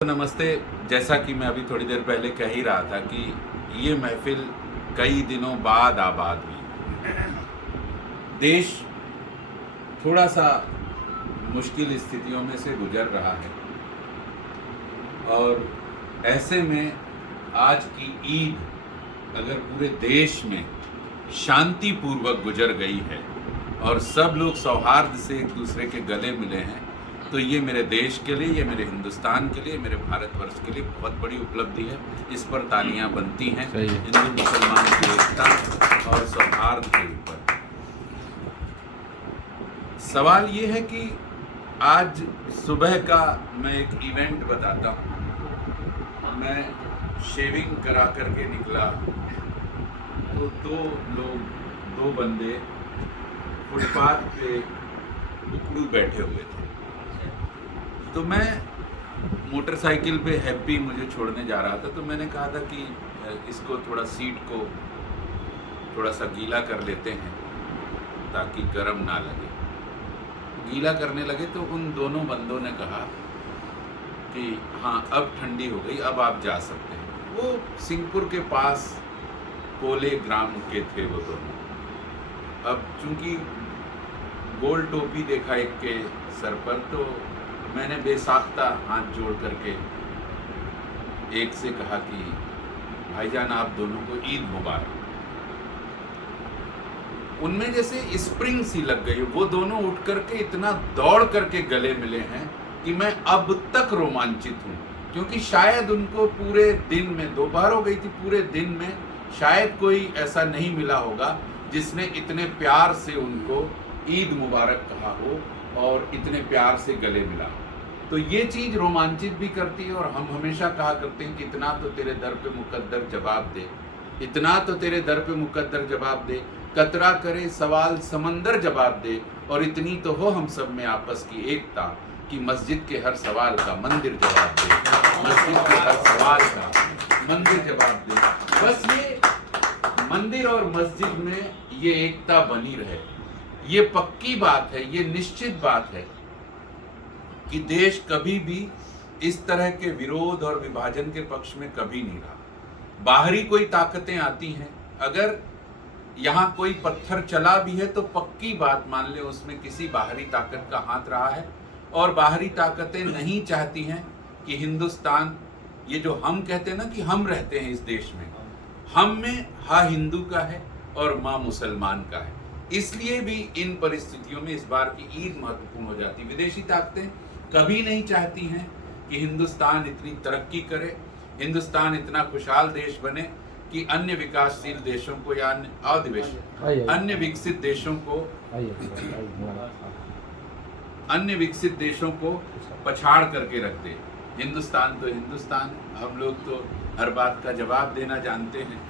नमस्ते। जैसा कि मैं अभी थोड़ी देर पहले कह ही रहा था कि ये महफिल कई दिनों बाद आबाद हुई। देश थोड़ा सा मुश्किल स्थितियों में से गुजर रहा है और ऐसे में आज की ईद अगर पूरे देश में शांतिपूर्वक गुजर गई है और सब लोग सौहार्द से एक दूसरे के गले मिले हैं, तो ये मेरे देश के लिए, ये मेरे हिंदुस्तान के लिए, मेरे भारतवर्ष के लिए बहुत बड़ी उपलब्धि है। इस पर तालियां बनती हैं हिंदू मुसलमान की एकता और सौहार्द के ऊपर। सवाल ये है कि आज सुबह का मैं एक इवेंट बताता हूँ। मैं शेविंग करा करके निकला तो दो बंदे फुटपाथ पे उकड़ू बैठे हुए थे। तो मैं मोटरसाइकिल पे हैप्पी मुझे छोड़ने जा रहा था, तो मैंने कहा था कि इसको थोड़ा सीट को थोड़ा सा गीला कर लेते हैं ताकि गर्म ना लगे। गीला करने लगे तो उन दोनों बंदों ने कहा कि हाँ अब ठंडी हो गई, अब आप जा सकते हैं। वो सिंहपुर के पास कोले ग्राम के थे वो दोनों। अब चूंकि गोल टोपी देखा एक के सर पर, तो मैंने बेसाख्ता हाथ जोड़ करके एक से कहा कि भाईजान आप दोनों को ईद मुबारक। उनमें जैसे स्प्रिंग सी लग गई। वो दोनों उठ करके इतना दौड़ करके गले मिले हैं कि मैं अब तक रोमांचित हूँ, क्योंकि शायद उनको पूरे दिन में, दोपहर हो गई थी, पूरे दिन में शायद कोई ऐसा नहीं मिला होगा जिसने इतने प्यार से उनको ईद मुबारक कहा हो और इतने प्यार से गले मिला। तो ये चीज़ रोमांचित भी करती है। और हम हमेशा कहा करते हैं कि इतना तो तेरे दर पे मुकद्दर जवाब दे, इतना तो तेरे दर पे मुकद्दर जवाब दे, कतरा करे सवाल समंदर जवाब दे, और इतनी तो हो हम सब में आपस की एकता कि मस्जिद के हर सवाल का मंदिर जवाब दे, मस्जिद के हर सवाल का मंदिर जवाब दे। बस ये मंदिर और मस्जिद में ये एकता बनी रहे। ये पक्की बात है, ये निश्चित बात है कि देश कभी भी इस तरह के विरोध और विभाजन के पक्ष में कभी नहीं रहा। बाहरी कोई ताकतें आती हैं, अगर यहाँ कोई पत्थर चला भी है तो पक्की बात मान ले उसमें किसी बाहरी ताकत का हाथ रहा है। और बाहरी ताकतें नहीं चाहती हैं कि हिंदुस्तान, ये जो हम कहते हैं ना कि हम रहते हैं इस देश में, हम में हा हिंदू का है और माँ मुसलमान का है। इसलिए भी इन परिस्थितियों में इस बार की ईद महत्वपूर्ण हो जाती। विदेशी ताकतें कभी नहीं चाहती हैं कि हिंदुस्तान इतनी तरक्की करे, हिंदुस्तान इतना खुशहाल देश बने कि अन्य विकासशील देशों को या अन्य विकसित देशों को पछाड़ करके रख दे। हिंदुस्तान तो हिंदुस्तान, हम लोग तो हर बात का जवाब देना जानते हैं।